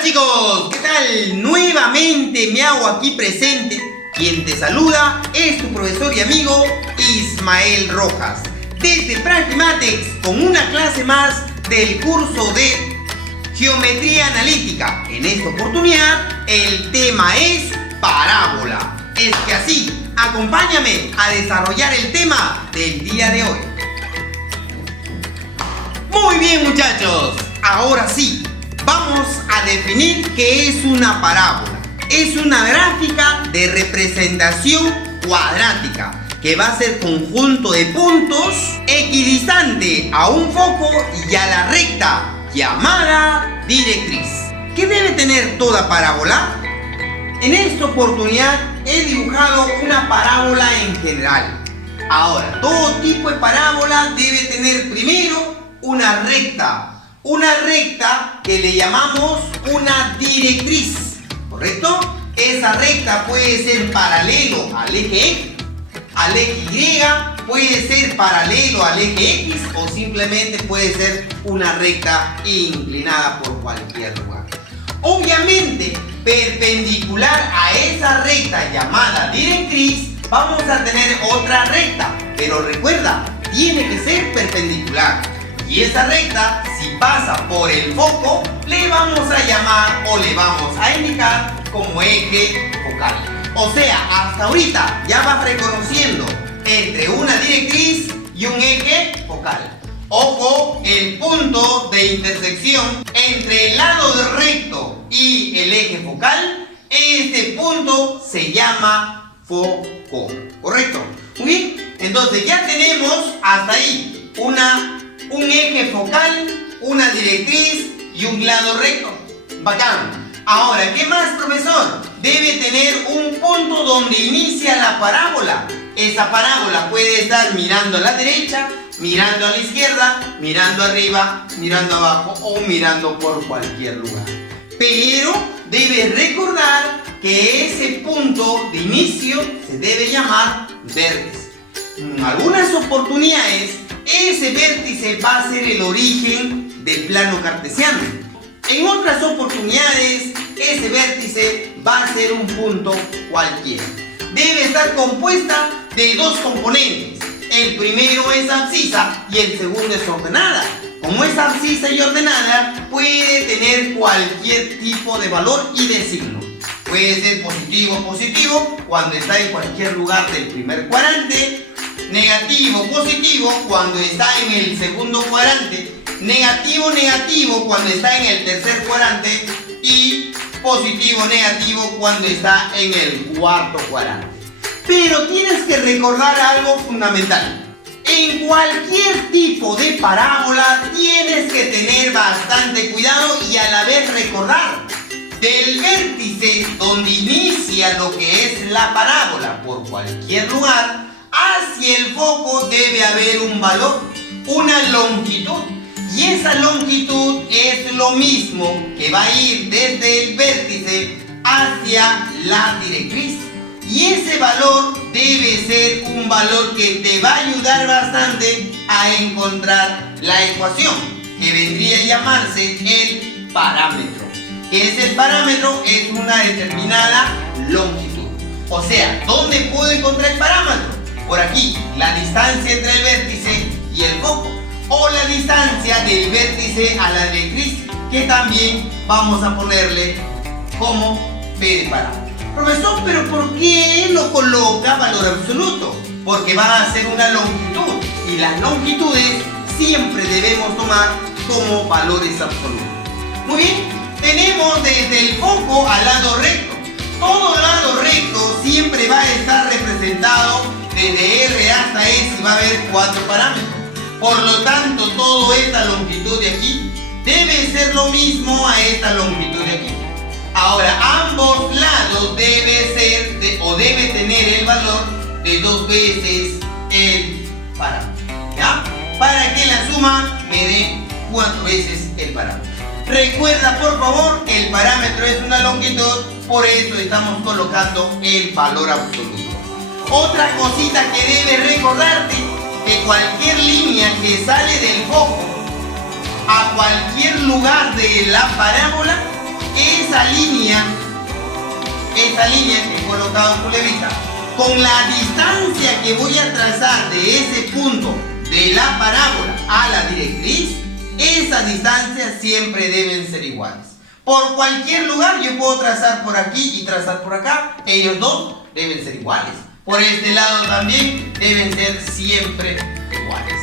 Hola chicos, ¿qué tal? Nuevamente me hago aquí presente. Quien te saluda es tu profesor y amigo Ismael Rojas, desde Practimatex, con una clase más del curso de Geometría Analítica. En esta oportunidad el tema es parábola. Es que así, acompáñame a desarrollar el tema del día de hoy. Muy bien muchachos, ahora sí, vamos a definir qué es una parábola. Es una gráfica de representación cuadrática que va a ser conjunto de puntos equidistante a un foco y a la recta llamada directriz. ¿Qué debe tener toda parábola? En esta oportunidad he dibujado una parábola en general. Ahora, todo tipo de parábola debe tener primero una recta que le llamamos una directriz, ¿correcto? Esa recta puede ser paralelo al eje X, al eje Y, puede ser paralelo al eje X o simplemente puede ser una recta inclinada por cualquier lugar. Obviamente, perpendicular a esa recta llamada directriz, vamos a tener otra recta, pero recuerda, tiene que ser perpendicular. Y esa recta, si pasa por el foco, le vamos a llamar o le vamos a indicar como eje focal. O sea, hasta ahorita ya vas reconociendo entre una directriz y un eje focal. Ojo, el punto de intersección entre el lado recto y el eje focal, este punto se llama foco, ¿correcto? Muy bien, entonces ya tenemos hasta ahí un eje focal, una directriz y un lado recto. Bacán. Ahora, ¿qué más, profesor? Debe tener un punto donde inicia la parábola. Esa parábola puede estar mirando a la derecha, mirando a la izquierda, mirando arriba, mirando abajo o mirando por cualquier lugar. Pero debes recordar que ese punto de inicio se debe llamar vértice. En algunas oportunidades, ese vértice va a ser el origen del plano cartesiano. En otras oportunidades, ese vértice va a ser un punto cualquiera. Debe estar compuesta de dos componentes. El primero es abscisa y el segundo es ordenada. Como es abscisa y ordenada, puede tener cualquier tipo de valor y de signo. Puede ser positivo cuando está en cualquier lugar del primer cuadrante, negativo cuando está en el segundo cuadrante, negativo cuando está en el tercer cuadrante y positivo cuando está en el cuarto cuadrante. Pero tienes que recordar algo fundamental. En cualquier tipo de parábola tienes que tener bastante cuidado y a la vez recordar del vértice donde inicia lo que es la parábola por cualquier lugar hacia el foco debe haber un valor, una longitud. Y esa longitud es lo mismo que va a ir desde el vértice hacia la directriz. Y ese valor debe ser un valor que te va a ayudar bastante a encontrar la ecuación, que vendría a llamarse el parámetro. ¿Qué es el parámetro? Es una determinada longitud. O sea, ¿dónde puedo encontrar el parámetro? Por aquí, la distancia entre el vértice y el foco. O la distancia del vértice a la directriz, que también vamos a ponerle como P de parámetro. Profesor, ¿pero por qué no coloca valor absoluto? Porque va a ser una longitud y las longitudes siempre debemos tomar como valores absolutos. Muy bien, tenemos desde el foco al lado recto. Todo lado recto siempre va a estar representado desde R hasta S y va a haber 4 parámetros. Por lo tanto, toda esta longitud de aquí debe ser lo mismo a esta longitud de aquí. Ahora, ambos lados debe tener el valor de 2 veces el parámetro, ¿ya? Para que la suma me dé 4 veces el parámetro. Recuerda, por favor, que el parámetro es una longitud, por eso estamos colocando el valor absoluto. Otra cosita que debes recordarte, que cualquier línea que sale del foco a cualquier lugar de la parábola esa línea que he colocado en culebrita, con la distancia que voy a trazar de ese punto de la parábola a la directriz, esas distancias siempre deben ser iguales. Por cualquier lugar yo puedo trazar por aquí y trazar por acá, ellos dos deben ser iguales. Por este lado también deben ser siempre iguales.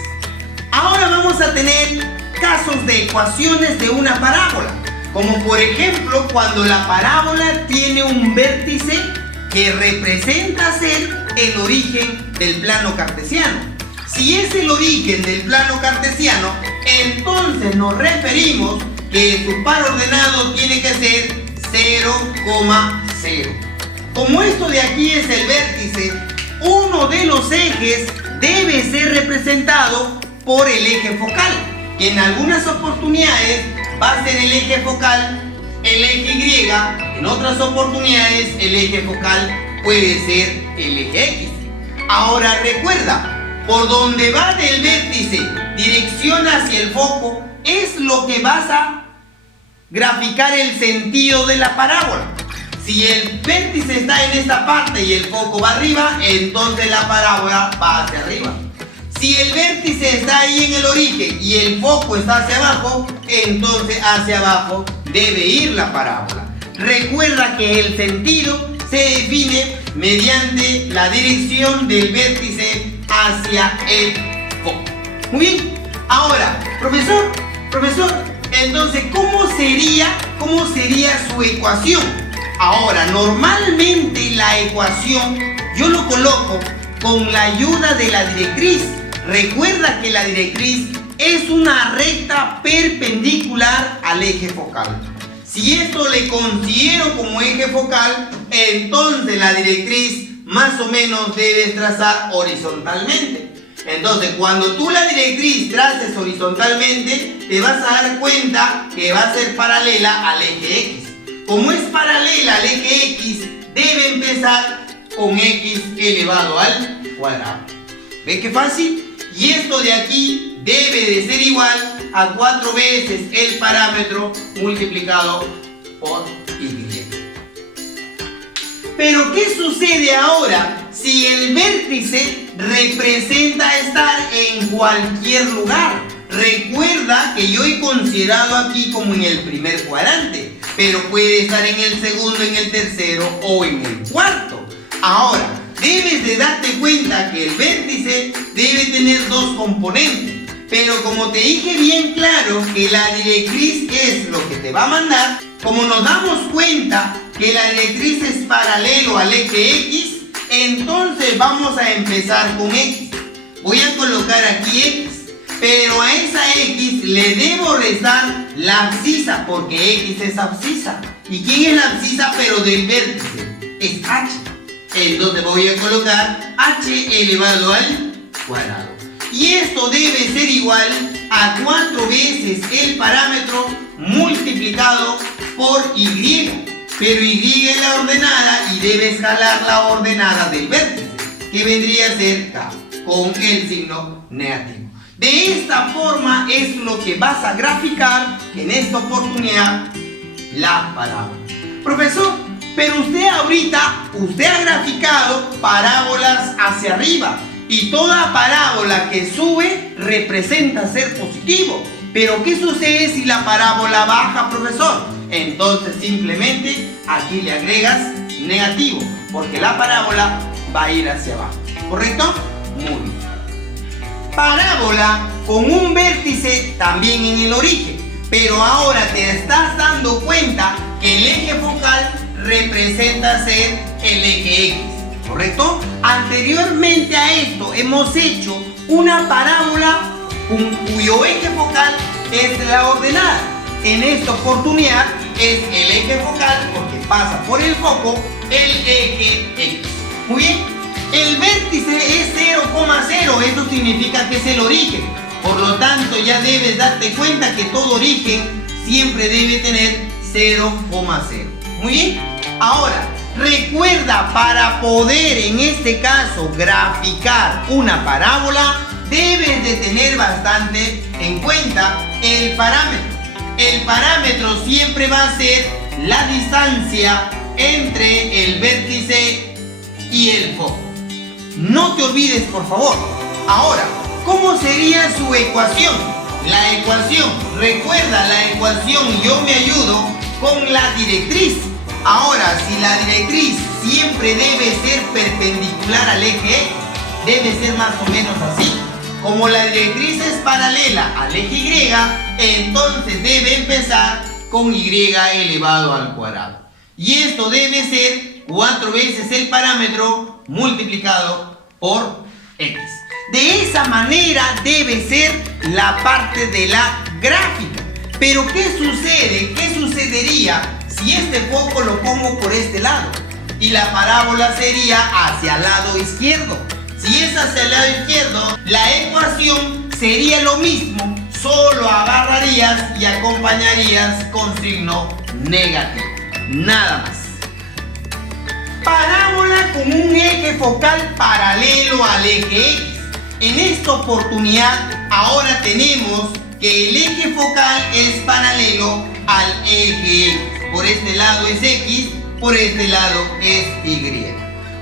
Ahora vamos a tener casos de ecuaciones de una parábola, como por ejemplo cuando la parábola tiene un vértice que representa ser el origen del plano cartesiano. Si es el origen del plano cartesiano, entonces nos referimos que su par ordenado tiene que ser 0,0. Como esto de aquí es el vértice, uno de los ejes debe ser representado por el eje focal, que en algunas oportunidades va a ser el eje focal, el eje Y, en otras oportunidades el eje focal puede ser el eje X. Ahora recuerda, por donde va del vértice dirección hacia el foco es lo que vas a graficar el sentido de la parábola. Si el vértice está en esta parte y el foco va arriba, entonces la parábola va hacia arriba. Si el vértice está ahí en el origen y el foco está hacia abajo, entonces hacia abajo debe ir la parábola. Recuerda que el sentido se define mediante la dirección del vértice hacia el foco. Muy bien. Ahora, profesor, entonces, ¿cómo sería su ecuación? Ahora, normalmente la ecuación yo lo coloco con la ayuda de la directriz. Recuerda que la directriz es una recta perpendicular al eje focal. Si esto le considero como eje focal, entonces la directriz más o menos debes trazar horizontalmente. Entonces, cuando tú la directriz traces horizontalmente, te vas a dar cuenta que va a ser paralela al eje X. Como es paralela al eje X, debe empezar con X elevado al cuadrado. ¿Ves qué fácil? Y esto de aquí debe de ser igual a 4 veces el parámetro multiplicado por Y. Pero ¿qué sucede ahora si el vértice representa estar en cualquier lugar? Recuerda que yo he considerado aquí como en el primer cuadrante, pero puede estar en el segundo, en el tercero o en el cuarto. Ahora, debes de darte cuenta que el vértice debe tener dos componentes, pero como te dije bien claro que la directriz es lo que te va a mandar, como nos damos cuenta que la directriz es paralelo al eje X, entonces vamos a empezar con X. Voy a colocar aquí X, pero a esa X le debo restar la abscisa, porque X es abscisa. ¿Y quién es la abscisa pero del vértice? Es H. Entonces voy a colocar H elevado al cuadrado. Y esto debe ser igual a 4 veces el parámetro multiplicado por Y. Pero Y es la ordenada y debes jalar la ordenada del vértice, que vendría a ser K, con el signo negativo. De esta forma es lo que vas a graficar en esta oportunidad la parábola. Profesor, pero usted ha graficado parábolas hacia arriba y toda parábola que sube representa ser positivo. Pero ¿qué sucede si la parábola baja, profesor? Entonces simplemente aquí le agregas negativo, porque la parábola va a ir hacia abajo. ¿Correcto? Muy bien. Parábola con un vértice también en el origen, pero ahora te estás dando cuenta que el eje focal representa ser el eje X. ¿Correcto? Anteriormente a esto hemos hecho una parábola cuyo eje focal es la ordenada. En esta oportunidad es el eje focal, porque pasa por el foco, el eje X. Muy bien. El vértice es 0,0, eso significa que es el origen. Por lo tanto, ya debes darte cuenta que todo origen siempre debe tener 0,0. Muy bien. Ahora, recuerda, para poder en este caso graficar una parábola, debes de tener bastante en cuenta el parámetro. El parámetro siempre va a ser la distancia entre el vértice y el foco. No te olvides, por favor. Ahora, ¿cómo sería su ecuación? La ecuación, recuerda la ecuación, yo me ayudo con la directriz. Ahora, si la directriz siempre debe ser perpendicular al eje X, debe ser más o menos así. Como la directriz es paralela al eje Y, entonces debe empezar con Y elevado al cuadrado. Y esto debe ser 4 veces el parámetro multiplicado por X. De esa manera debe ser la parte de la gráfica. Pero ¿qué sucede? ¿Qué sucedería si este foco lo pongo por este lado? Y la parábola sería hacia el lado izquierdo. Si es hacia el lado izquierdo, la ecuación sería lo mismo, solo agarrarías y acompañarías con signo negativo. Nada más. Parábola con un eje focal paralelo al eje X. En esta oportunidad, ahora tenemos que el eje focal es paralelo al eje X. Por este lado es X, por este lado es Y.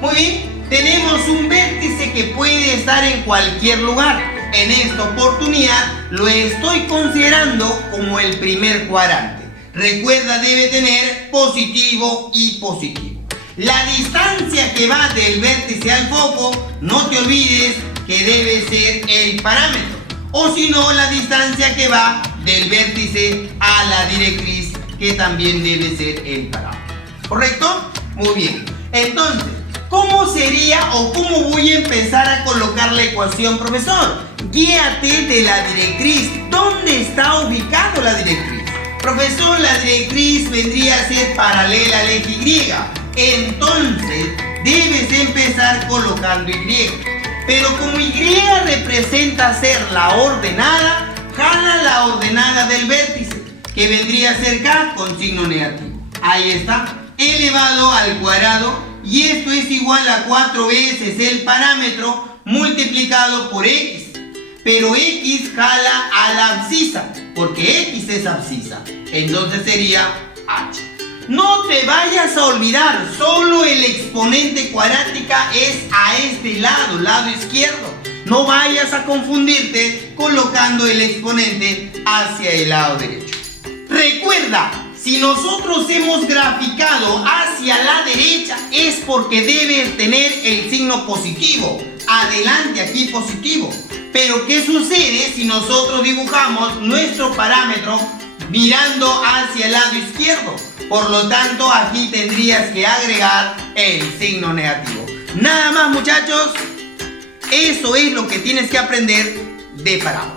Muy bien. Tenemos un vértice que puede estar en cualquier lugar. En esta oportunidad lo estoy considerando como el primer cuadrante. Recuerda, debe tener positivo y positivo. La distancia que va del vértice al foco, no te olvides que debe ser el parámetro. O si no, la distancia que va del vértice a la directriz, que también debe ser el parámetro. ¿Correcto? Muy bien. Entonces, ¿cómo sería o cómo voy a empezar a colocar la ecuación, profesor? Guíate de la directriz. ¿Dónde está ubicado la directriz? Profesor, la directriz vendría a ser paralela al eje Y. Entonces, debes empezar colocando Y. Pero como Y representa ser la ordenada, jala la ordenada del vértice, que vendría a ser K con signo negativo. Ahí está, elevado al cuadrado. Y esto es igual a 4 veces el parámetro multiplicado por X. Pero X jala a la abscisa, porque X es abscisa. Entonces sería H. No te vayas a olvidar, solo el exponente cuadrática es a este lado, lado izquierdo. No vayas a confundirte colocando el exponente hacia el lado derecho. Recuerda, si nosotros hemos graficado hacia la derecha es porque debes tener el signo positivo. Adelante, aquí positivo. Pero ¿qué sucede si nosotros dibujamos nuestro parámetro mirando hacia el lado izquierdo? Por lo tanto, aquí tendrías que agregar el signo negativo. Nada más, muchachos. Eso es lo que tienes que aprender de parábola.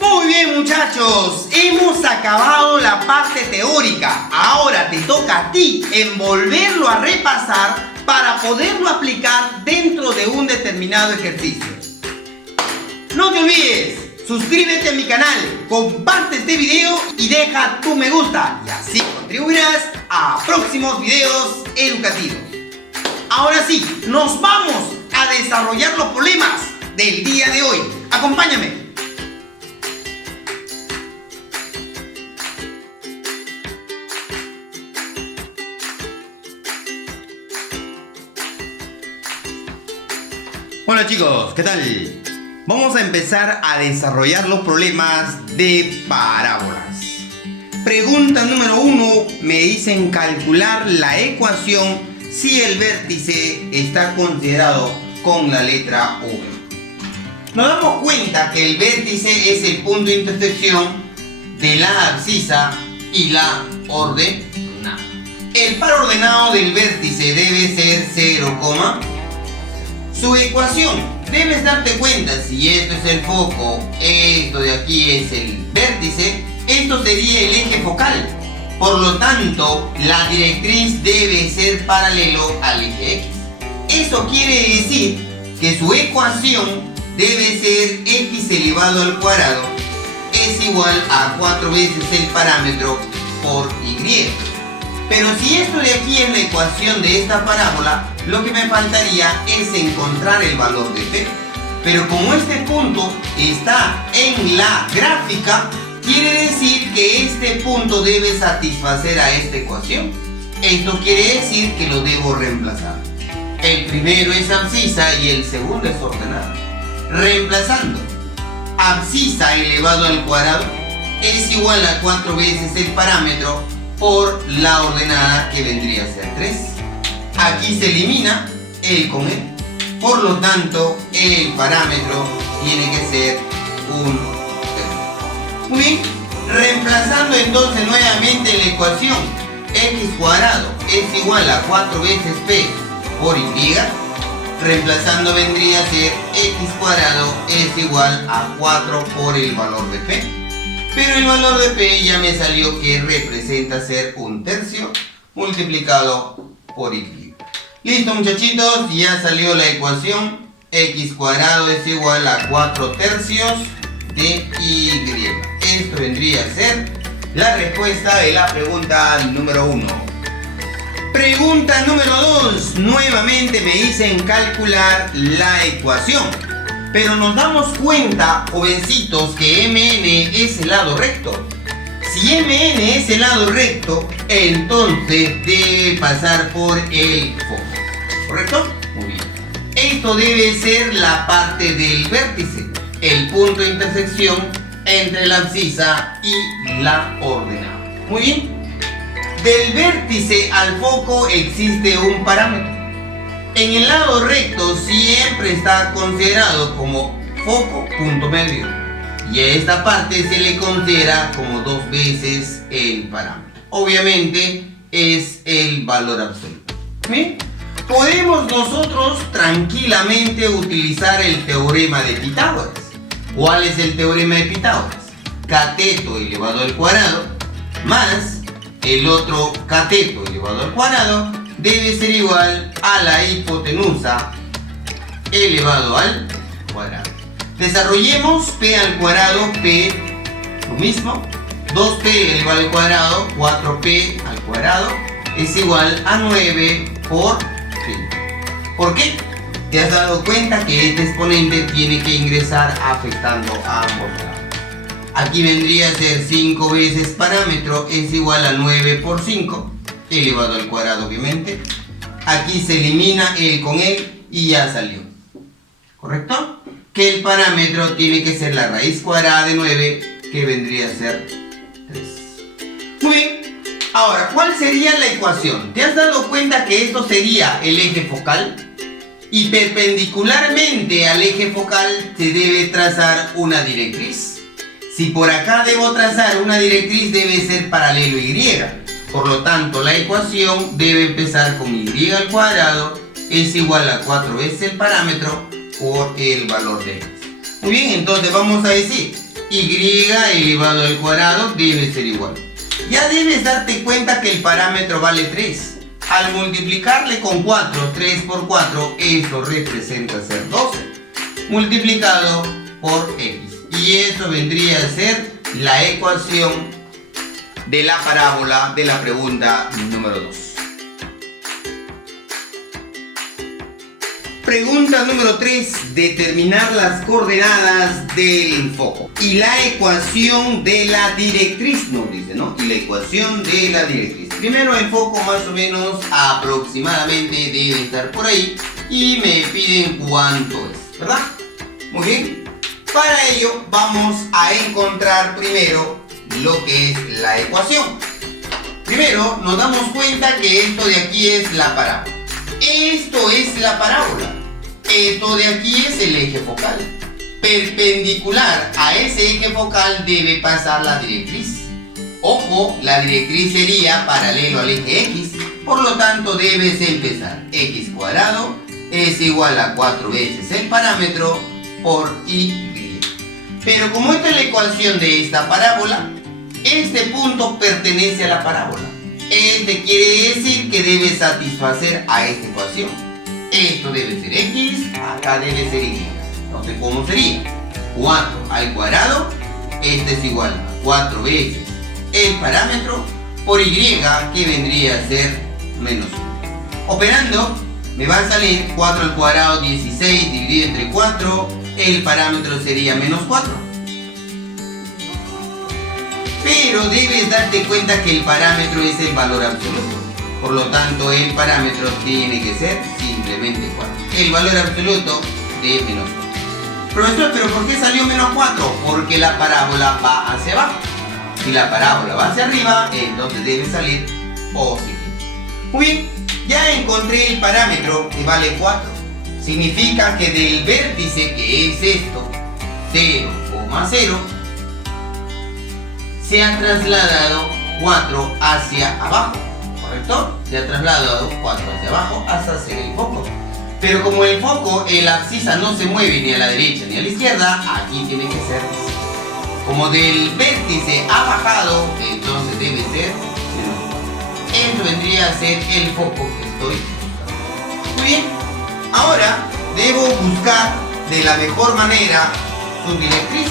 Muy bien, muchachos, hemos acabado la parte teórica. Ahora te toca a ti en volverlo a repasar para poderlo aplicar dentro de un determinado ejercicio. No te olvides, suscríbete a mi canal, comparte este video y deja tu me gusta, y así contribuirás a próximos videos educativos. Ahora sí, nos vamos a desarrollar los problemas del día de hoy. Acompáñame. Hola chicos, ¿qué tal? Vamos a empezar a desarrollar los problemas de parábolas. Pregunta número 1, me dicen calcular la ecuación si el vértice está considerado con la letra V. Nos damos cuenta que el vértice es el punto de intersección de la abscisa y la ordenada. El par ordenado del vértice debe ser 0, su ecuación, debes darte cuenta, si esto es el foco, esto de aquí es el vértice, esto sería el eje focal. Por lo tanto, la directriz debe ser paralelo al eje X. Eso quiere decir que su ecuación debe ser X elevado al cuadrado es igual a 4 veces el parámetro por Y. Pero si esto de aquí es la ecuación de esta parábola, lo que me faltaría es encontrar el valor de P. Pero como este punto está en la gráfica, quiere decir que este punto debe satisfacer a esta ecuación. Esto quiere decir que lo debo reemplazar. El primero es abscisa y el segundo es ordenada. Reemplazando, abscisa elevado al cuadrado es igual a 4 veces el parámetro por la ordenada, que vendría a ser 3. Aquí se elimina el con el. Por lo tanto, el parámetro tiene que ser un tercio. Muy bien, reemplazando entonces nuevamente la ecuación, x cuadrado es igual a 4 veces p por y. Reemplazando vendría a ser x cuadrado es igual a 4 por el valor de p. Pero el valor de p ya me salió que representa ser un tercio multiplicado por y. Listo, muchachitos, ya salió la ecuación. X cuadrado es igual a 4 tercios de y. Esto vendría a ser la respuesta de la pregunta número 1. Pregunta número 2. Nuevamente me dicen calcular la ecuación. Pero nos damos cuenta, jovencitos, que MN es el lado recto. Si MN es el lado recto, entonces debe pasar por el foco. ¿Correcto? Muy bien. Esto debe ser la parte del vértice, el punto de intersección entre la abscisa y la ordenada. Muy bien. Del vértice al foco existe un parámetro. En el lado recto siempre está considerado como foco punto medio. Y a esta parte se le considera como 2 veces el parámetro. Obviamente es el valor absoluto. ¿Sí? Podemos nosotros tranquilamente utilizar el teorema de Pitágoras. ¿Cuál es el teorema de Pitágoras? Cateto elevado al cuadrado más el otro cateto elevado al cuadrado debe ser igual a la hipotenusa elevado al cuadrado. Desarrollemos p al cuadrado, p lo mismo, 2p elevado al cuadrado, 4p al cuadrado es igual a 9 por p. ¿Por qué? Te has dado cuenta que este exponente tiene que ingresar afectando a ambos lados. Aquí vendría a ser 5 veces parámetro es igual a 9 por 5 elevado al cuadrado, obviamente. Aquí se elimina el con el y ya salió. ¿Correcto? Que el parámetro tiene que ser la raíz cuadrada de 9, que vendría a ser 3. Muy bien. Ahora, ¿cuál sería la ecuación? ¿Te has dado cuenta que esto sería el eje focal? Y perpendicularmente al eje focal se debe trazar una directriz. Si por acá debo trazar una directriz, debe ser paralelo a y. Por lo tanto, la ecuación debe empezar con y al cuadrado es igual a 4 veces el parámetro por el valor de x. Muy bien, entonces vamos a decir y elevado al cuadrado debe ser igual. Ya debes darte cuenta que el parámetro vale 3. Al multiplicarle con 4, 3 por 4, eso representa ser 12. Multiplicado por x. Y eso vendría a ser la ecuación de la parábola de la pregunta número 2. Pregunta número 3. Determinar las coordenadas del foco. Y la ecuación de la directriz, nos dice, ¿no? Y la ecuación de la directriz. Primero el foco más o menos aproximadamente debe estar por ahí. Y me piden cuánto es, ¿verdad? Muy bien. Para ello vamos a encontrar primero lo que es la ecuación. Primero nos damos cuenta que esto de aquí es la parábola. Esto es la parábola. Esto de aquí es el eje focal. Perpendicular a ese eje focal debe pasar la directriz. Ojo, la directriz sería paralelo al eje x. Por lo tanto debes empezar. X cuadrado es igual a 4 veces el parámetro por y. Pero como esta es la ecuación de esta parábola, este punto pertenece a la parábola. Este quiere decir que debe satisfacer a esta ecuación. Esto debe ser x, acá debe ser y. Entonces, ¿cómo sería? 4 al cuadrado, este es igual a 4 veces el parámetro por y, que vendría a ser menos 1. Operando, me va a salir 4 al cuadrado, 16, dividido entre 4, el parámetro sería menos 4. pero debes darte cuenta que el parámetro es el valor absoluto. Por lo tanto, el parámetro tiene que ser simplemente 4. El valor absoluto de menos 4. Profesor, ¿pero por qué salió menos 4? Porque la parábola va hacia abajo. Si la parábola va hacia arriba, entonces debe salir positivo. Muy bien, ya encontré el parámetro que vale 4. Significa que del vértice, que es esto, 0,0, se ha trasladado 4 hacia abajo, ¿correcto? Se ha trasladado 4 hacia abajo hasta hacer el foco. Pero como el foco, el abscisa no se mueve ni a la derecha ni a la izquierda, aquí tiene que ser. Como del vértice ha bajado, entonces debe ser 0. Esto vendría a ser el foco que estoy buscando. Muy bien, ahora debo buscar de la mejor manera su directriz.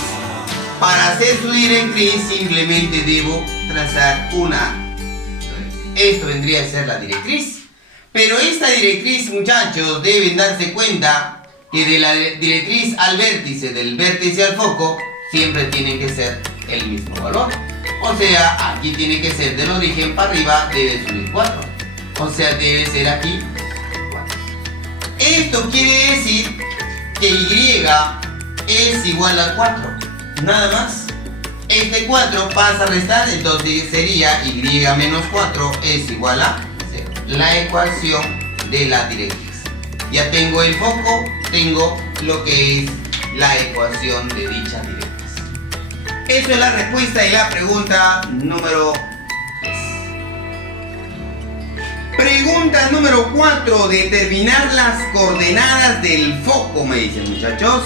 Para hacer su directriz simplemente debo trazar una. Esto vendría a ser la directriz. Pero esta directriz, muchachos, deben darse cuenta que de la directriz al vértice, del vértice al foco, siempre tiene que ser el mismo valor. O sea, aquí tiene que ser del origen para arriba, debe subir 4. O sea, debe ser aquí 4. Esto quiere decir que Y es igual a 4. Nada más. Este 4 pasa a restar, entonces sería Y menos 4 es igual a 0. La ecuación de la directriz. Ya tengo el foco, tengo lo que es la ecuación de dicha directriz. Eso es la respuesta de la pregunta número 3. Pregunta número 4. Determinar las coordenadas del foco, me dicen, muchachos.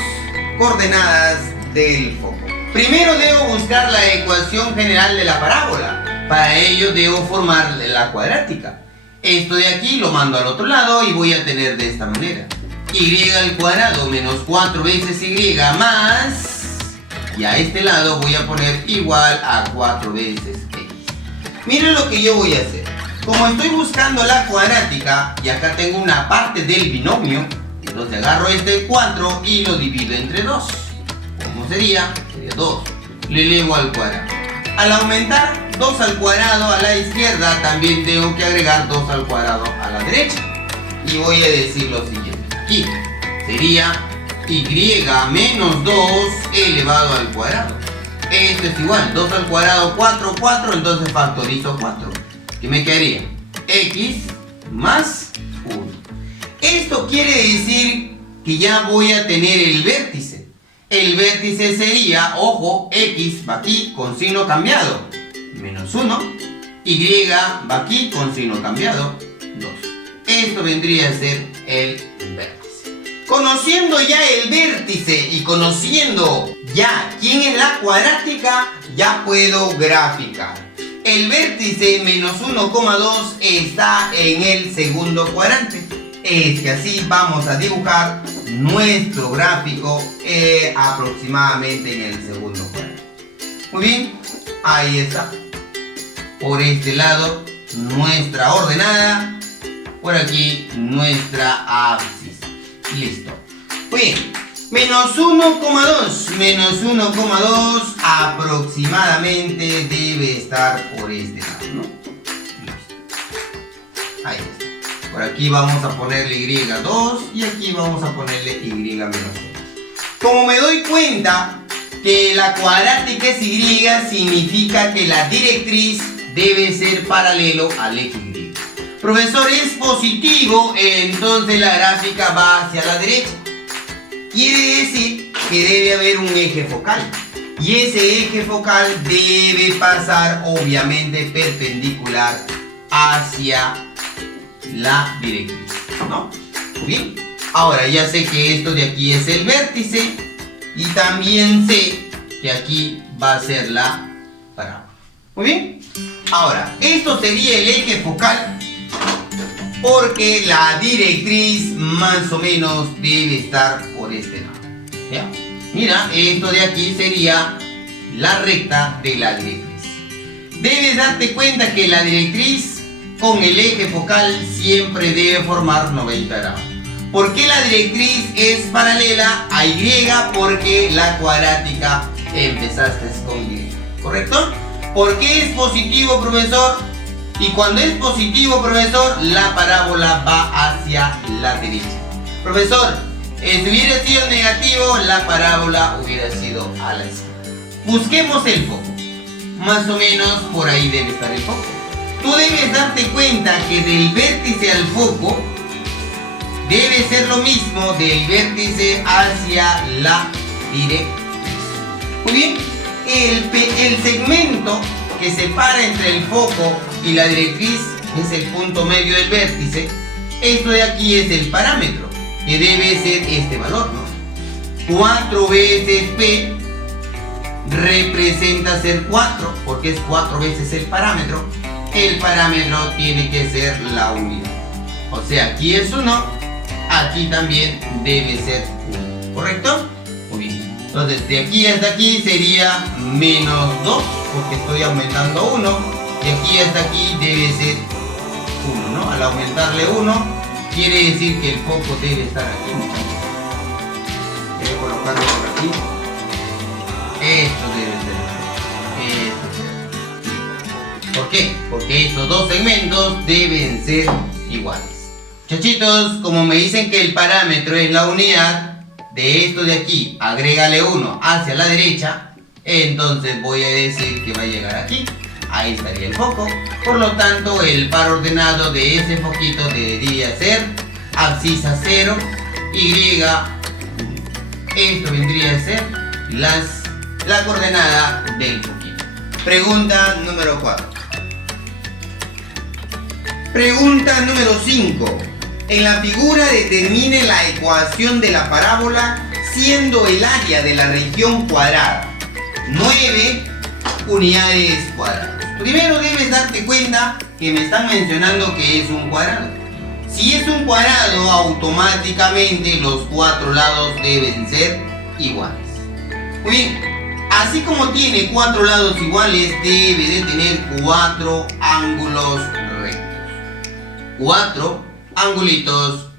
Coordenadas del foco. Primero debo buscar la ecuación general de la parábola. Para ello debo formar la cuadrática. Esto de aquí lo mando al otro lado y voy a tener de esta manera. Y al cuadrado menos 4 veces Y más... Y a este lado voy a poner igual a 4 veces X. Miren lo que yo voy a hacer. Como estoy buscando la cuadrática y acá tengo una parte del binomio, entonces agarro este 4 y lo divido entre 2. ¿Cómo sería? Sería 2. Le elevo al cuadrado. Al aumentar 2 al cuadrado a la izquierda, también tengo que agregar 2 al cuadrado a la derecha. Y voy a decir lo siguiente. Aquí sería Y menos 2 elevado al cuadrado. Esto es igual, 2 al cuadrado, 4, 4, entonces factorizo 4. ¿Qué me quedaría? X más 1. Esto quiere decir que ya voy a tener el vértice. El vértice sería, ojo, X va aquí con signo cambiado, menos 1. Y va aquí con signo cambiado, 2. Esto vendría a ser el vértice. Conociendo ya el vértice y conociendo ya quién es la cuadrática, ya puedo graficar. El vértice menos 1,2 está en el segundo cuadrante. Es que así vamos a dibujar nuestro gráfico aproximadamente en el segundo cuadrante. Muy bien, ahí está. Por este lado nuestra ordenada, por aquí nuestra abscisa. Listo. Muy bien, menos 1,2 aproximadamente debe estar por este lado, ¿no? Listo. Ahí está. Por aquí vamos a ponerle Y2 y aquí vamos a ponerle Y menos 1. Como me doy cuenta que la cuadrática es Y, significa que la directriz debe ser paralelo al eje Y. Profesor, es positivo, entonces la gráfica va hacia la derecha. Quiere decir que debe haber un eje focal. Y ese eje focal debe pasar obviamente perpendicular hacia la directriz, ¿no? Muy bien. Ahora ya sé que esto de aquí es el vértice y también sé que aquí va a ser la parábola. Muy bien. Ahora, esto sería el eje focal porque la directriz más o menos debe estar por este lado. ¿Ya? Mira, esto de aquí sería la recta de la directriz. Debes darte cuenta que la directriz con el eje focal siempre debe formar 90 grados. ¿Por qué la directriz es paralela a Y? Porque la cuadrática empezaste con Y, ¿correcto? ¿Por qué es positivo, profesor? Y cuando es positivo, profesor, la parábola va hacia la derecha. Profesor, si hubiera sido negativo, la parábola hubiera sido a la izquierda. Busquemos el foco. Más o menos por ahí debe estar el foco. Tú debes darte cuenta que del vértice al foco debe ser lo mismo del vértice hacia la directriz. Muy bien, el segmento que separa entre el foco y la directriz es el punto medio del vértice. Esto de aquí es el parámetro, que debe ser este valor, ¿no? 4 veces P representa ser 4, porque es 4 veces el parámetro. El parámetro tiene que ser la unidad. O sea, aquí es 1, aquí también debe ser 1, ¿correcto? Muy bien. Entonces, de aquí hasta aquí sería menos 2, porque estoy aumentando 1. Y aquí hasta aquí debe ser 1, ¿no? Al aumentarle 1, quiere decir que el foco debe estar aquí, muchachos. Voy a colocarlo por aquí. Esto debe ser. ¿Por qué? Porque estos dos segmentos deben ser iguales. Muchachitos, como me dicen que el parámetro es la unidad, de esto de aquí, agrégale 1 hacia la derecha, entonces voy a decir que va a llegar aquí. Ahí estaría el foco. Por lo tanto, el par ordenado de ese foquito debería ser abscisa 0, Y, 1. Esto vendría a ser la coordenada del foquito. Pregunta número 4. Pregunta número 5. En la figura determine la ecuación de la parábola siendo el área de la región cuadrada 9 unidades cuadradas. Primero debes darte cuenta que me están mencionando que es un cuadrado. Si es un cuadrado, automáticamente los 4 lados deben ser iguales. Muy bien, así como tiene 4 lados iguales, debe de tener 4 ángulos rectos. 4 angulitos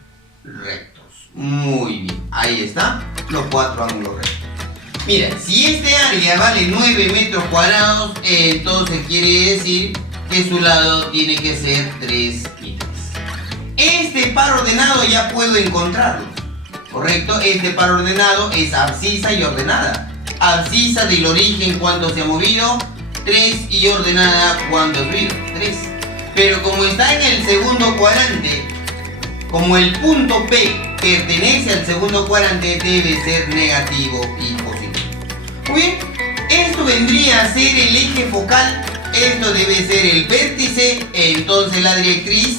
rectos. Muy bien, ahí está, los 4 ángulos rectos. Mira, si este área vale 9 metros cuadrados, entonces quiere decir que su lado tiene que ser 3 y 3. Este par ordenado ya puedo encontrarlo, ¿correcto? Este par ordenado es abscisa y ordenada. Abscisa del origen cuando se ha movido, 3, y ordenada cuando ha subido, 3. Pero como está en el segundo cuadrante, como el punto P pertenece al segundo cuadrante, debe ser negativo y positivo. Muy bien, esto vendría a ser el eje focal, esto debe ser el vértice, entonces la directriz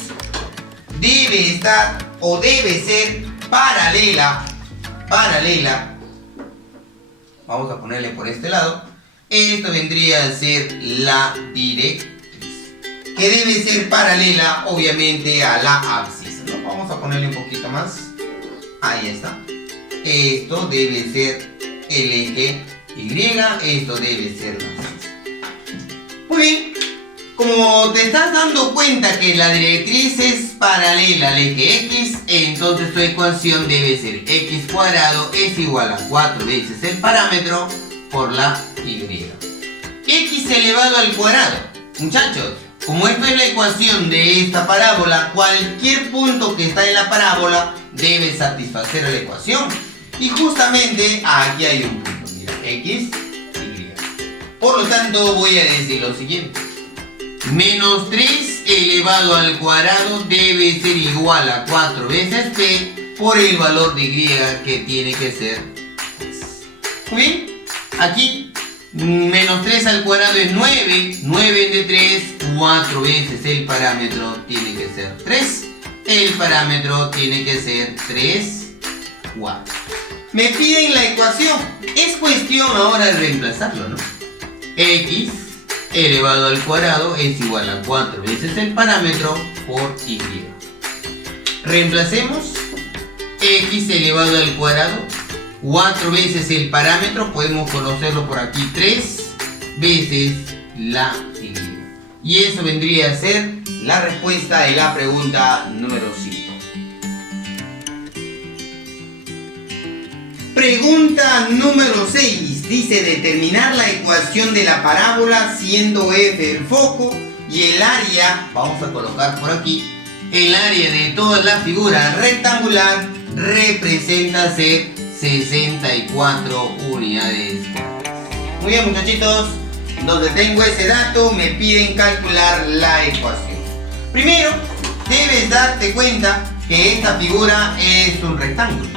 debe estar o debe ser paralela. Vamos a ponerle por este lado. Esto vendría a ser la directriz, que debe ser paralela obviamente a la abscisa, ¿no? Vamos a ponerle un poquito más. Ahí está. Esto debe ser el eje Y, esto debe ser la abscisa. Muy bien, como te estás dando cuenta que la directriz es paralela al eje X, entonces tu ecuación debe ser x cuadrado es igual a 4 veces el parámetro por la Y. X elevado al cuadrado. Muchachos, como esta es la ecuación de esta parábola, cualquier punto que está en la parábola debe satisfacer la ecuación. Y justamente aquí hay un punto. X, Y. Por lo tanto, voy a decir lo siguiente. Menos 3 elevado al cuadrado debe ser igual a 4 veces P por el valor de Y, que tiene que ser 3. Muy bien, aquí menos 3 al cuadrado es 9. 9 de 3, 4 veces el parámetro tiene que ser 3. El parámetro tiene que ser 3, 4. Me piden la ecuación. Es cuestión ahora de reemplazarlo, ¿no? X elevado al cuadrado es igual a 4 veces el parámetro por Y. Reemplacemos. X elevado al cuadrado, 4 veces el parámetro, podemos conocerlo por aquí, 3 veces la Y. Y eso vendría a ser la respuesta de la pregunta número 5. Pregunta número 6. dice determinar la ecuación de la parábola siendo f el foco y el área, vamos a colocar por aquí, el área de toda la figura rectangular representa ser 64 unidades. Muy bien, muchachitos, donde tengo ese dato me piden calcular la ecuación. Primero, debes darte cuenta que esta figura es un rectángulo.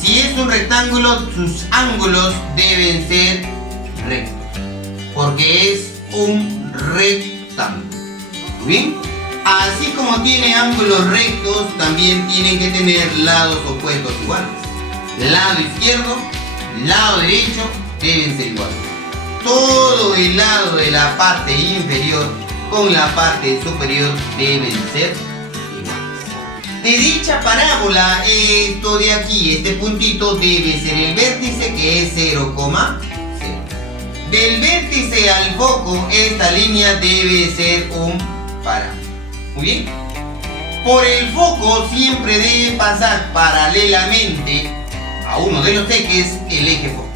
Si es un rectángulo, sus ángulos deben ser rectos, porque es un rectángulo. ¿Bien? Así como tiene ángulos rectos, también tienen que tener lados opuestos iguales. Lado izquierdo, lado derecho deben ser iguales. Todo el lado de la parte inferior con la parte superior deben ser iguales. De dicha parábola, esto de aquí, este puntito debe ser el vértice, que es 0,0. Del vértice al foco, esta línea debe ser un parámetro. Muy bien. Por el foco siempre debe pasar paralelamente a uno de los ejes el eje foco.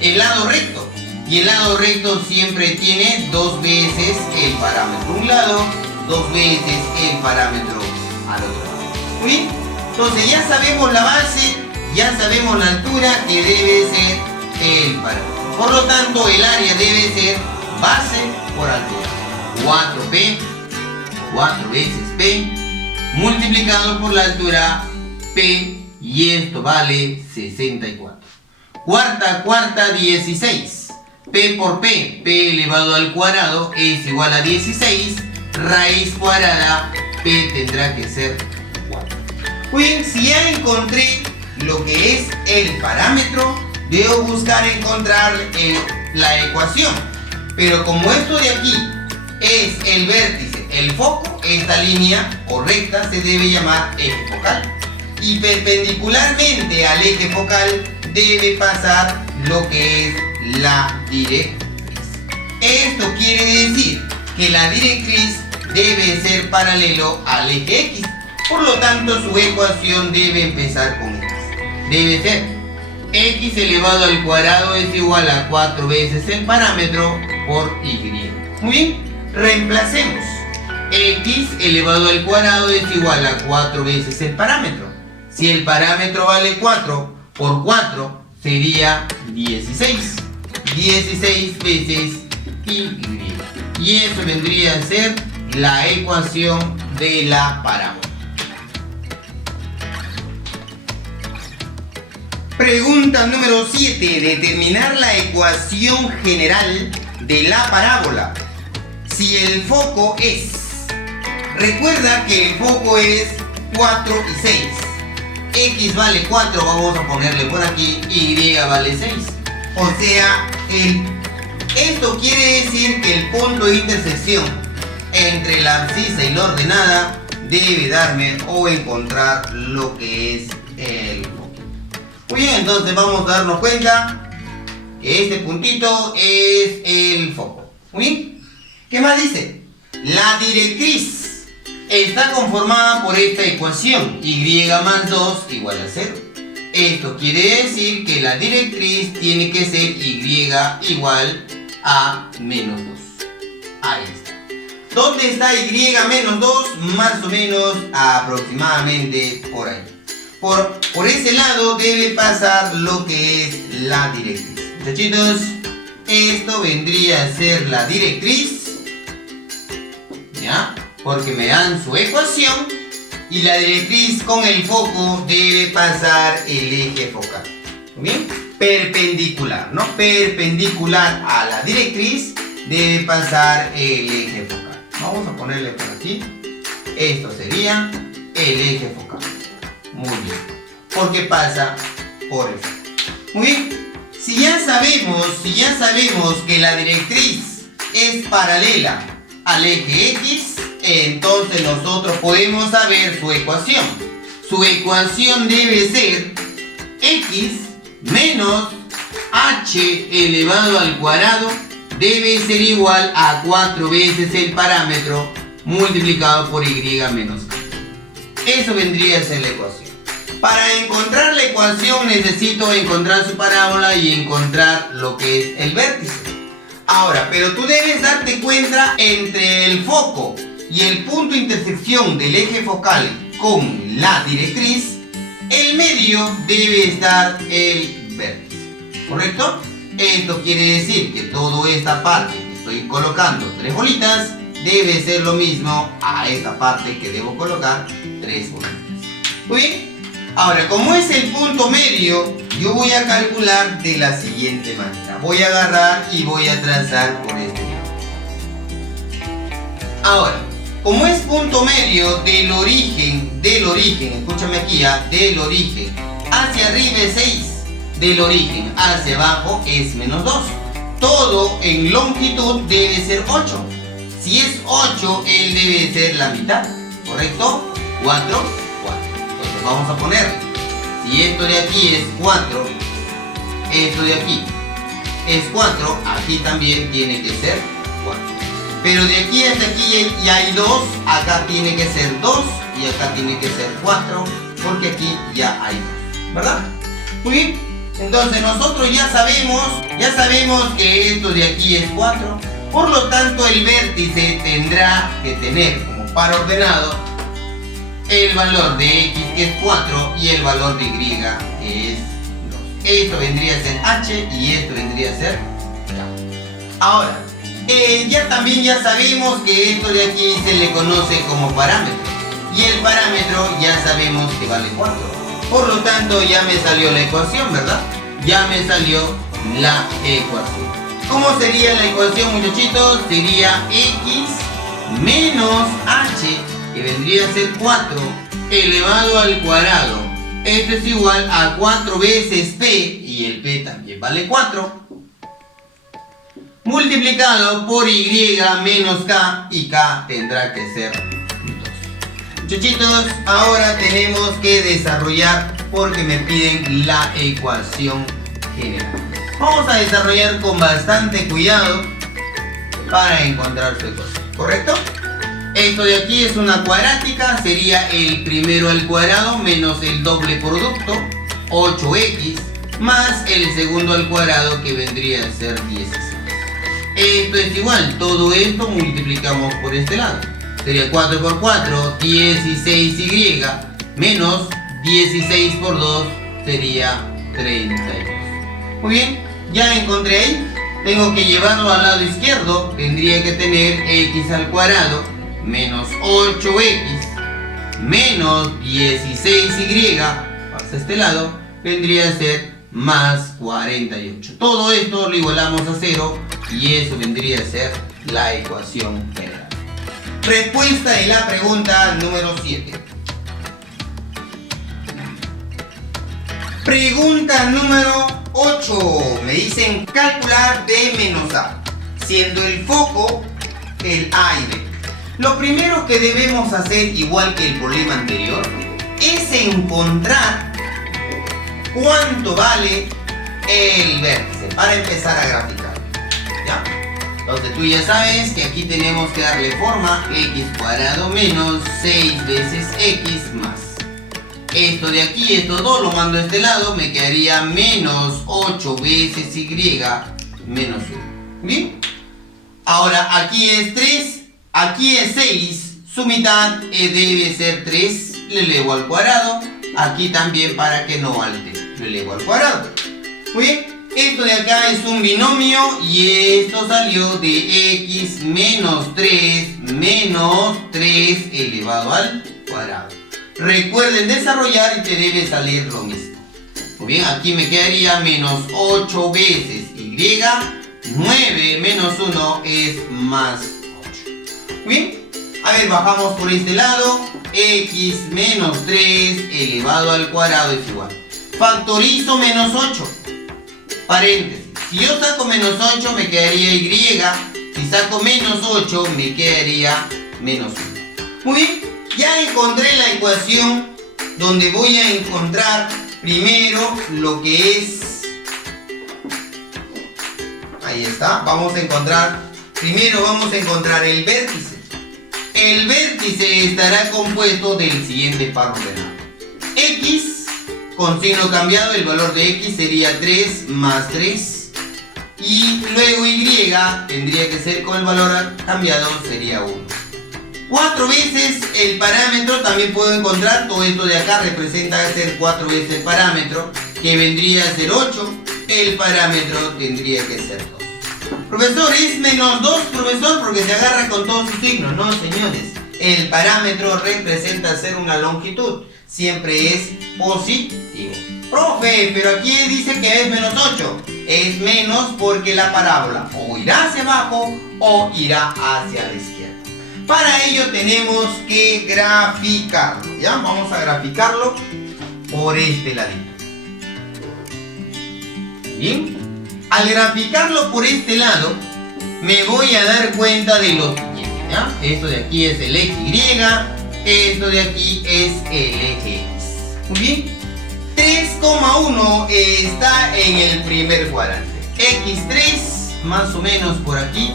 El lado recto. Y el lado recto siempre tiene dos veces el parámetro a un lado, dos veces el parámetro al otro lado. Muy bien. Entonces ya sabemos la base, ya sabemos la altura que debe ser el parámetro. Por lo tanto, el área debe ser base por altura. 4P, 4 veces P, multiplicado por la altura P, y esto vale 64. Cuarta, 16. P por P, P elevado al cuadrado es igual a 16. Raíz cuadrada, P tendrá que ser 4. Muy bien, si ya encontré lo que es el parámetro, debo buscar encontrar la ecuación. Pero como esto de aquí es el vértice, el foco, esta línea o recta se debe llamar eje focal. Y perpendicularmente al eje focal debe pasar lo que es la directriz. Esto quiere decir que la directriz debe ser paralelo al eje X. Por lo tanto, su ecuación debe empezar con X. Debe ser X elevado al cuadrado es igual a 4 veces el parámetro por Y. Muy bien, reemplacemos. X elevado al cuadrado es igual a 4 veces el parámetro. Si el parámetro vale 4 por 4 sería 16. 16 veces Y. Y eso vendría a ser la ecuación de la parábola. Pregunta número 7. Determinar la ecuación general de la parábola. Si el foco es... Recuerda que el foco es 4 y 6. X vale 4, vamos a ponerle por aquí, Y vale 6. O sea, esto quiere decir que el punto de intersección entre la abscisa y la ordenada debe darme o encontrar lo que es el foco. Muy bien, entonces vamos a darnos cuenta que este puntito es el foco. Muy bien. ¿Qué más dice? La directriz está conformada por esta ecuación, Y más 2 igual a 0. Esto quiere decir que la directriz tiene que ser Y igual a menos 2. Ahí está. ¿Dónde está Y menos 2? Más o menos aproximadamente por ahí. Por ese lado debe pasar lo que es la directriz. Muchachitos, esto vendría a ser la directriz. ¿Ya? Porque me dan su ecuación y la directriz con el foco debe pasar el eje focal. ¿Muy bien? Perpendicular, ¿no? Perpendicular a la directriz debe pasar el eje focal. Vamos a ponerle por aquí. Esto sería el eje focal. Muy bien. Porque pasa por el foco. Muy bien. Si ya sabemos que la directriz es paralela al eje X, entonces nosotros podemos saber su ecuación. Su ecuación debe ser X menos H elevado al cuadrado debe ser igual a 4 veces el parámetro multiplicado por Y menos H. Eso vendría a ser la ecuación. Para encontrar la ecuación necesito encontrar su parábola y encontrar lo que es el vértice. Ahora, pero tú debes darte cuenta entre el foco y el punto de intersección del eje focal con la directriz, el medio debe estar el vértice, ¿correcto? Esto quiere decir que toda esta parte que estoy colocando 3 bolitas debe ser lo mismo a esta parte que debo colocar 3 bolitas. Muy bien. Ahora, como es el punto medio, yo voy a calcular de la siguiente manera. Voy a agarrar y voy a trazar por este lado. Ahora, como es punto medio del origen, escúchame aquí ya, del origen hacia arriba es 6, del origen hacia abajo es menos 2. Todo en longitud debe ser 8. Si es 8, él debe ser la mitad, ¿correcto? 4. Entonces vamos a ponerle, si esto de aquí es 4, esto de aquí es 4, aquí también tiene que ser 4. Pero de aquí hasta aquí ya hay 2, acá tiene que ser 2 y acá tiene que ser 4, porque aquí ya hay 2, ¿verdad? Muy bien, entonces nosotros ya sabemos que esto de aquí es 4, por lo tanto el vértice tendrá que tener como par ordenado el valor de x que es 4 y el valor de y que es 2. Esto vendría a ser h y esto vendría a ser k. Ahora, ya sabemos que esto de aquí se le conoce como parámetro. Y el parámetro ya sabemos que vale 4. Por lo tanto ya me salió la ecuación, ¿verdad? Ya me salió la ecuación. ¿Cómo sería la ecuación, muchachitos? Sería x menos h, que vendría a ser 4 elevado al cuadrado. Esto es igual a 4 veces p, y el p también vale 4, multiplicado por y menos k, y k tendrá que ser 2. Muchachitos, ahora tenemos que desarrollar, porque me piden la ecuación general. Vamos a desarrollar con bastante cuidado para encontrar su ecuación, ¿correcto? Esto de aquí es una cuadrática, sería el primero al cuadrado menos el doble producto, 8x, más el segundo al cuadrado, que vendría a ser 16. Esto es igual, todo esto multiplicamos por este lado. Sería 4 por 4, 16y, menos 16 por 2 sería 32. Muy bien, ya encontré ahí. Tengo que llevarlo al lado izquierdo, tendría que tener x al cuadrado menos 8x menos 16y pasa a este lado, vendría a ser más 48. Todo esto lo igualamos a 0 y eso vendría a ser la ecuación general. Respuesta de la pregunta número 7. Pregunta número 8. Me dicen calcular b menos a, siendo el foco el A y B. Lo primero que debemos hacer, igual que el problema anterior, es encontrar cuánto vale el vértice para empezar a graficar. ¿Ya? Entonces tú ya sabes que aquí tenemos que darle forma, x cuadrado menos 6 veces x más. Esto de aquí, estos dos lo mando a este lado, me quedaría menos 8 veces y menos 1. ¿Bien? Ahora aquí es 3. Aquí es 6, su mitad debe ser 3, le elevo al cuadrado. Aquí también, para que no altere, lo elevo al cuadrado. Muy bien, esto de acá es un binomio y esto salió de x menos 3 elevado al cuadrado. Recuerden desarrollar y te debe salir lo mismo. Muy bien, aquí me quedaría menos 8 veces y, 9 menos 1 es más 8. Bien, a ver, bajamos por este lado, x menos 3 elevado al cuadrado es igual. Factorizo menos 8, paréntesis, si yo saco menos 8 me quedaría y, si saco menos 8 me quedaría menos 1. Muy bien, ya encontré la ecuación donde voy a encontrar primero lo que es, ahí está, primero vamos a encontrar el vértice. El vértice estará compuesto del siguiente par ordenado. X con signo cambiado el valor de x sería 3 más 3. Y luego y tendría que ser con el valor cambiado, sería 1. 4 veces el parámetro, también puedo encontrar, todo esto de acá representa ser 4 veces el parámetro, que vendría a ser 8, el parámetro tendría que ser 2. Profesor, ¿es menos 2, profesor? Porque se agarra con todos sus signos. No, señores, el parámetro representa ser una longitud, siempre es positivo. Profe, pero aquí dice que es menos 8, es menos porque la parábola o irá hacia abajo o irá hacia la izquierda. Para ello tenemos que graficarlo, ¿ya? Vamos a graficarlo por este ladito. Bien, al graficarlo por este lado, me voy a dar cuenta de lo siguiente, ¿ya? Esto de aquí es el eje Y, esto de aquí es el eje X. Muy bien, 3,1 está en el primer cuadrante, X3 más o menos por aquí,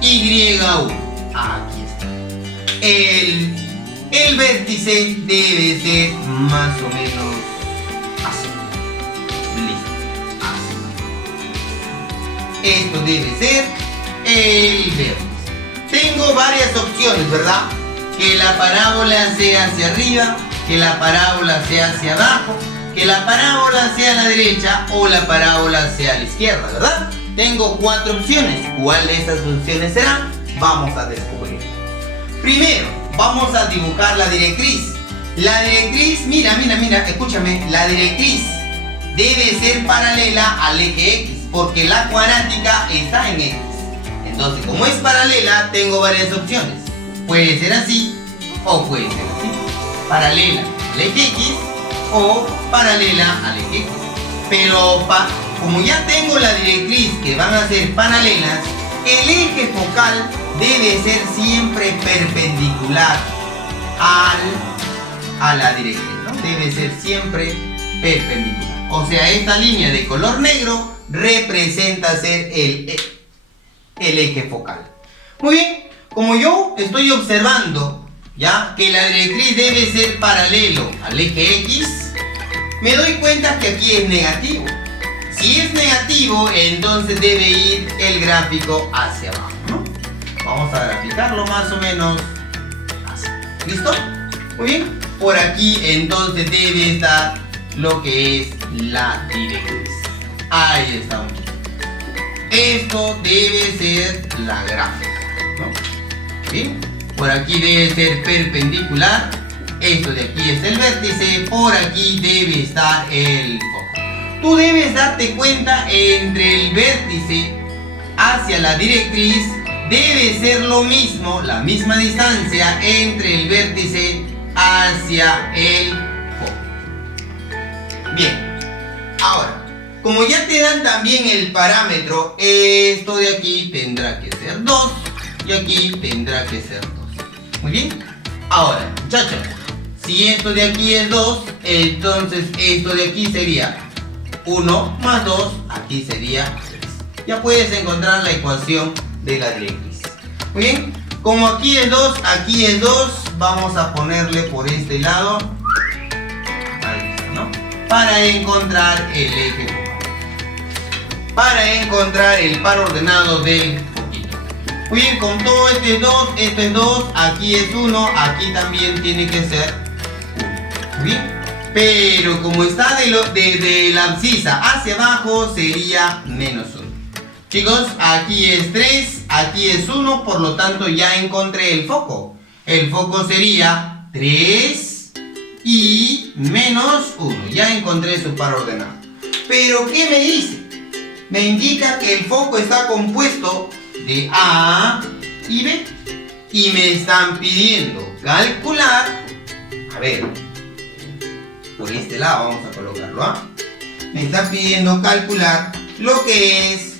Y1, aquí está. El vértice debe ser más o menos así. Listo. Así. Esto debe ser el vértice. Tengo varias opciones, ¿verdad? Que la parábola sea hacia arriba, que la parábola sea hacia abajo, que la parábola sea a la derecha o la parábola sea a la izquierda, ¿verdad? Tengo 4 opciones. ¿Cuál de esas opciones será? Vamos a descubrir. Primero, vamos a dibujar la directriz. La directriz, mira, escúchame. La directriz debe ser paralela al eje X, porque la cuadrática está en X. Entonces, como es paralela, tengo varias opciones. Puede ser así o puede ser así. Paralela al eje X o paralela al eje X. Pero como ya tengo la directriz que van a ser paralelas, el eje focal debe ser siempre perpendicular a la directriz, ¿no? Debe ser siempre perpendicular. O sea, esta línea de color negro representa ser el eje focal. Muy bien, como yo estoy observando ya que la directriz debe ser paralelo al eje X, me doy cuenta que aquí es negativo. Si es negativo, entonces debe ir el gráfico hacia abajo, ¿no? Vamos a graficarlo más o menos así. ¿Listo? Muy bien. Por aquí entonces debe estar lo que es la directriz. Ahí está. Esto debe ser la gráfica, ¿no? Bien. Por aquí debe ser perpendicular. Esto de aquí es el vértice. Por aquí debe estar el foco. Tú debes darte cuenta entre el vértice hacia la directriz. Debe ser lo mismo, la misma distancia entre el vértice hacia el foco. Bien, ahora, como ya te dan también el parámetro, esto de aquí tendrá que ser 2 y aquí tendrá que ser 2. Muy bien, ahora, muchachos, si esto de aquí es 2, entonces esto de aquí sería 1 más 2, aquí sería 3. Ya puedes encontrar la ecuación de la directriz. Muy bien, como aquí es 2, aquí es 2, vamos a ponerle por este lado, ahí está, ¿no? Para encontrar el eje focal, para encontrar el par ordenado del foquito. Muy bien, con todo este es 2, este es 2, aquí es 1, aquí también tiene que ser 1. Muy bien, pero como está de la abscisa hacia abajo sería menos 1. Chicos, aquí es 3, aquí es 1, por lo tanto ya encontré el foco. El foco sería 3 y menos 1. Ya encontré su par ordenado. Pero ¿qué me dice? Me indica que el foco está compuesto de A y B. Y me están pidiendo calcular. A ver, por este lado vamos a colocarlo A. Me están pidiendo calcular lo que es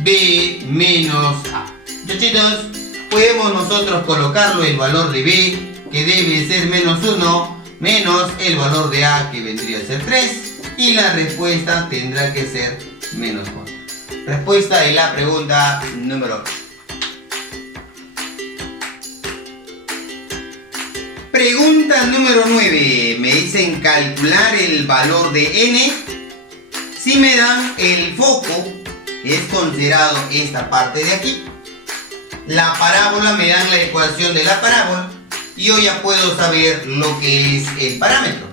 B menos A. Muchachitos, podemos nosotros colocarlo el valor de B, que debe ser menos 1, menos el valor de A, que vendría a ser 3, y la respuesta tendrá que ser menos 4. Respuesta de la pregunta número 8. Pregunta número 9. Me dicen calcular el valor de n si me dan el foco, que es considerado esta parte de aquí. La parábola, me dan la ecuación de la parábola. Y yo ya puedo saber lo que es el parámetro.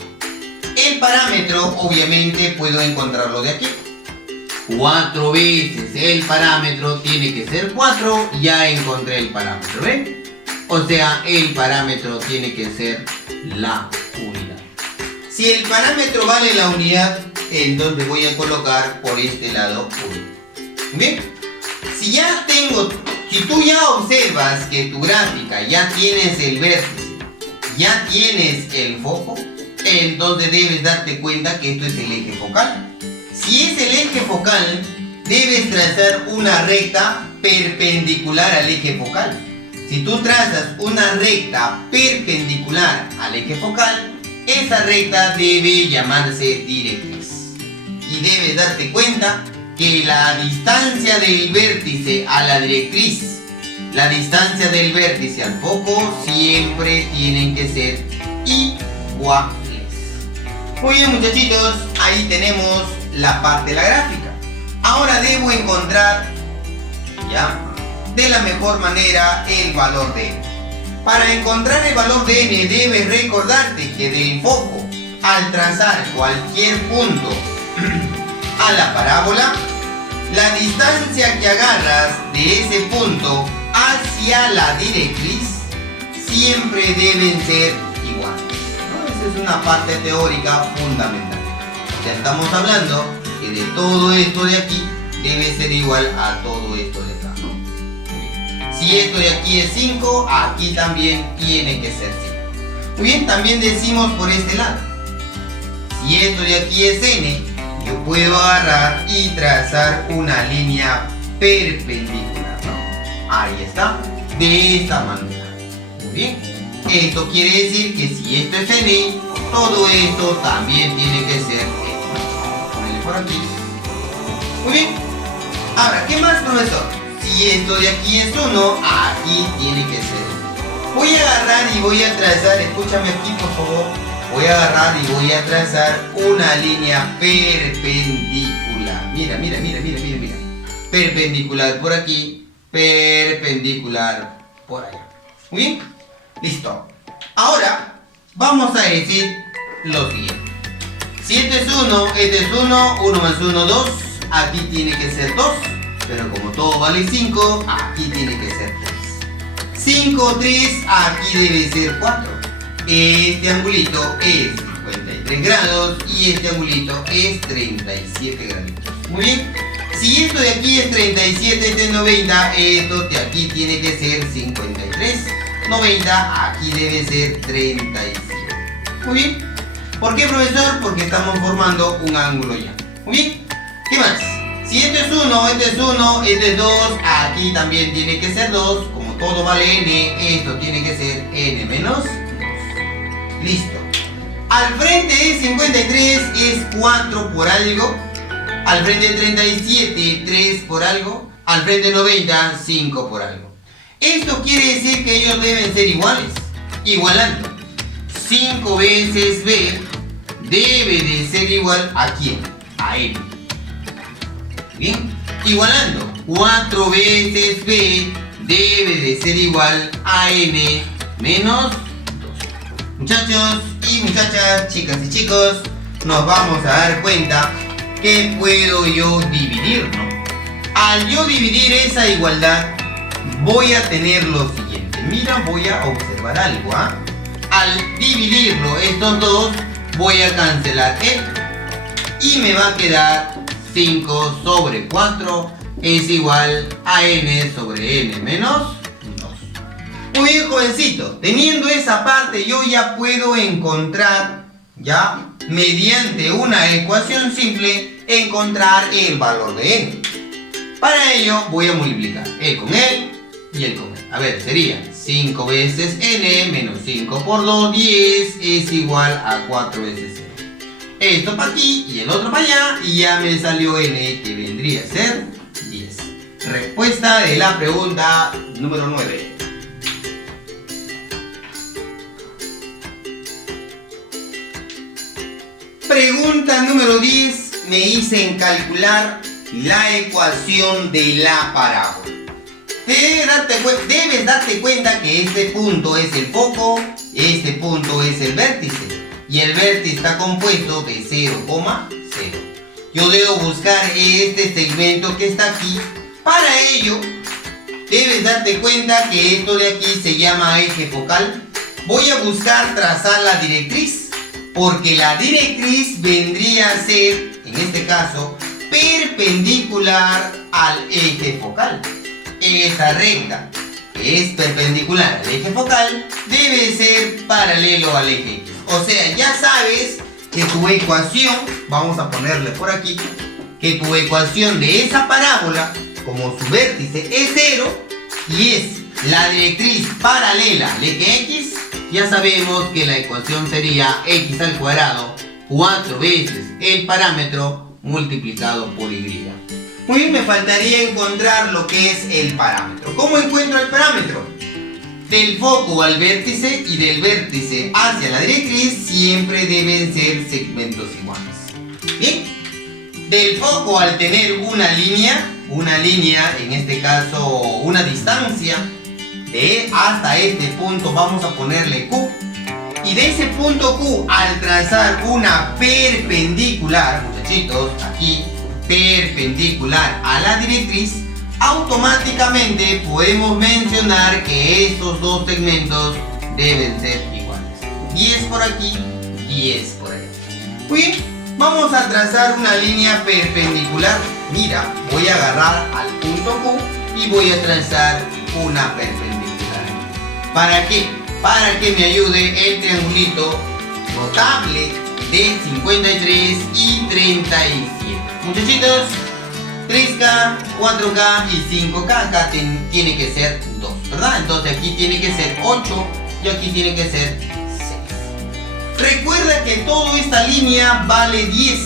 El parámetro, obviamente, puedo encontrarlo de aquí. 4 veces el parámetro tiene que ser 4. Ya encontré el parámetro, ¿ven? O sea, el parámetro tiene que ser la unidad. Si el parámetro vale la unidad, entonces voy a colocar por este lado 1. ¿Bien? Si tú ya observas que tu gráfica ya tienes el vértice, ya tienes el foco, entonces debes darte cuenta que esto es el eje focal. Si es el eje focal, debes trazar una recta perpendicular al eje focal. Si tú trazas una recta perpendicular al eje focal, esa recta debe llamarse directriz. Y debes darte cuenta que la distancia del vértice a la directriz, la distancia del vértice al foco, siempre tienen que ser iguales. Muy bien, muchachitos, ahí tenemos la parte de la gráfica. Ahora debo encontrar, ya, de la mejor manera el valor de n. Para encontrar el valor de n debes recordarte que del foco al trazar cualquier punto a la parábola, la distancia que agarras de ese punto hacia la directriz siempre deben ser iguales, ¿no? Esa es una parte teórica fundamental. Ya estamos hablando que de todo esto de aquí debe ser igual a todo esto de acá, ¿no? Si esto de aquí es 5, aquí también tiene que ser 5. Muy bien, también decimos por este lado. Si esto de aquí es n, yo puedo agarrar y trazar una línea perpendicular, ¿no? Ahí está, de esta manera. Muy bien. Esto quiere decir que si esto es n, todo esto también tiene que ser n. Vamos a ponerle por aquí. Muy bien. Ahora, ¿qué más, profesor? Si esto de aquí es 1, aquí tiene que ser 1. Voy a agarrar y voy a trazar, escúchame aquí por favor. Voy a agarrar y voy a trazar una línea perpendicular. Mira. Perpendicular por aquí, perpendicular por allá. Muy bien. Listo. Ahora vamos a decir lo siguiente. Si este es 1, este es 1, 1 más 1, 2. Aquí tiene que ser 2. Pero como todo vale 5, aquí tiene que ser 3. 5, 3, aquí debe ser 4. Este angulito es 53 grados y este angulito es 37 grados. Muy bien. Si esto de aquí es 37, este es 90, esto de aquí tiene que ser 53. 90, aquí debe ser 37. Muy bien. ¿Por qué, profesor? Porque estamos formando un ángulo ya. Muy bien. ¿Qué más? Si este es 1, este es 1, este es 2, aquí también tiene que ser 2. Como todo vale n, esto tiene que ser n menos 2. Listo. Al frente de 53 es 4 por algo. Al frente de 37, 3 por algo. Al frente de 90, 5 por algo. Esto quiere decir que ellos deben ser iguales. Igualando. 5 veces b debe de ser igual a ¿quién? A n. Bien. Igualando. 4 veces b debe de ser igual a n menos 2. Muchachos y muchachas, chicas y chicos, nos vamos a dar cuenta que puedo yo dividir, ¿no? Al yo dividir esa igualdad, voy a tener lo siguiente. Mira, voy a observar algo, ¿ah? Al dividirlo, estos dos, voy a cancelar esto. Y me va a quedar 5 sobre 4 es igual a n sobre n menos 2. Muy bien, jovencito. Teniendo esa parte, yo ya puedo encontrar, ya, mediante una ecuación simple, encontrar el valor de n. Para ello, voy a multiplicar él con él y él con él. A ver, sería 5 veces n menos 5 por 2, 10 es igual a 4 veces 0. Esto para aquí y el otro para allá y ya me salió n, que vendría a ser 10. Respuesta de la pregunta número 9. Pregunta número 10. Me dicen calcular la ecuación de la parábola. Debes darte cuenta que este punto es el foco, este punto es el vértice y el vértice está compuesto de 0,0. Yo debo buscar este segmento que está aquí. Para ello, debes darte cuenta que esto de aquí se llama eje focal. Voy a buscar trazar la directriz, porque la directriz vendría a ser, en este caso, perpendicular al eje focal. Esta recta, que es perpendicular al eje focal, debe ser paralelo al eje X. O sea, ya sabes que tu ecuación, vamos a ponerle por aquí, que tu ecuación de esa parábola, como su vértice es 0 y es la directriz paralela al eje X, ya sabemos que la ecuación sería x al cuadrado 4 veces el parámetro multiplicado por y. Muy bien, me faltaría encontrar lo que es el parámetro. ¿Cómo encuentro el parámetro? Del foco al vértice y del vértice hacia la directriz siempre deben ser segmentos iguales. Bien, del foco al tener una línea, en este caso una distancia de hasta este punto, vamos a ponerle Q, y de ese punto Q al trazar una perpendicular, muchachitos, aquí perpendicular a la directriz, automáticamente podemos mencionar que estos dos segmentos deben ser iguales. 10 por aquí, 10 por ahí. Muy bien, vamos a trazar una línea perpendicular. Mira, voy a agarrar al punto Q y voy a trazar una perpendicular. ¿Para qué? Para que me ayude el triangulito notable de 53 y 37. Muchachitos, 3K, 4K y 5K, acá tiene que ser 2, ¿verdad? Entonces aquí tiene que ser 8 y aquí tiene que ser 6. Recuerda que toda esta línea vale 10.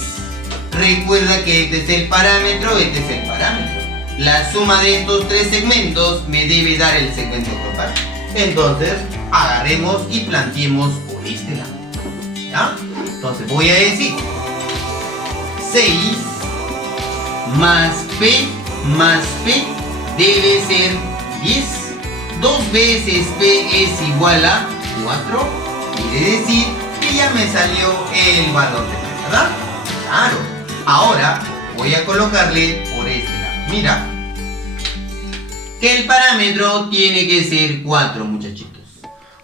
Recuerda que este es el parámetro, este es el parámetro. La suma de estos tres segmentos me debe dar el segmento total. Entonces, agarremos y planteemos por este lado. ¿Ya? Entonces voy a decir 6 más P debe ser 10. 2 veces P es igual a 4. Quiere decir que ya me salió el valor de P, ¿verdad? Claro. Ahora voy a colocarle por este lado. Mira que el parámetro tiene que ser 4, muchachitos.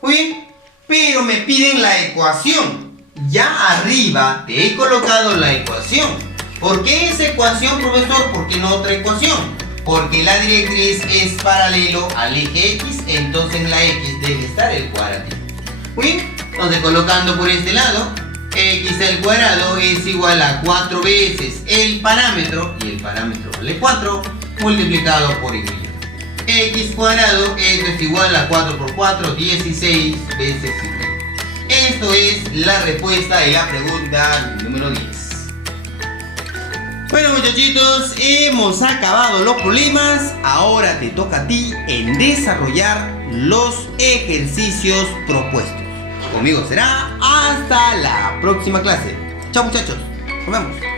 Muy bien, pero me piden la ecuación. Ya arriba te he colocado la ecuación. ¿Por qué esa ecuación, profesor? ¿Por qué no otra ecuación? Porque la directriz es paralelo al eje X, entonces en la X debe estar el cuadradito. Muy bien, entonces colocando por este lado, X al cuadrado es igual a 4 veces el parámetro, y el parámetro vale 4, multiplicado por Y. X cuadrado, esto es igual a 4 por 4, 16 veces Y. Esto es la respuesta de la pregunta número 10. Bueno, muchachitos, hemos acabado los problemas. Ahora te toca a ti en desarrollar los ejercicios propuestos. Conmigo será hasta la próxima clase. Chao, muchachos. Nos vemos.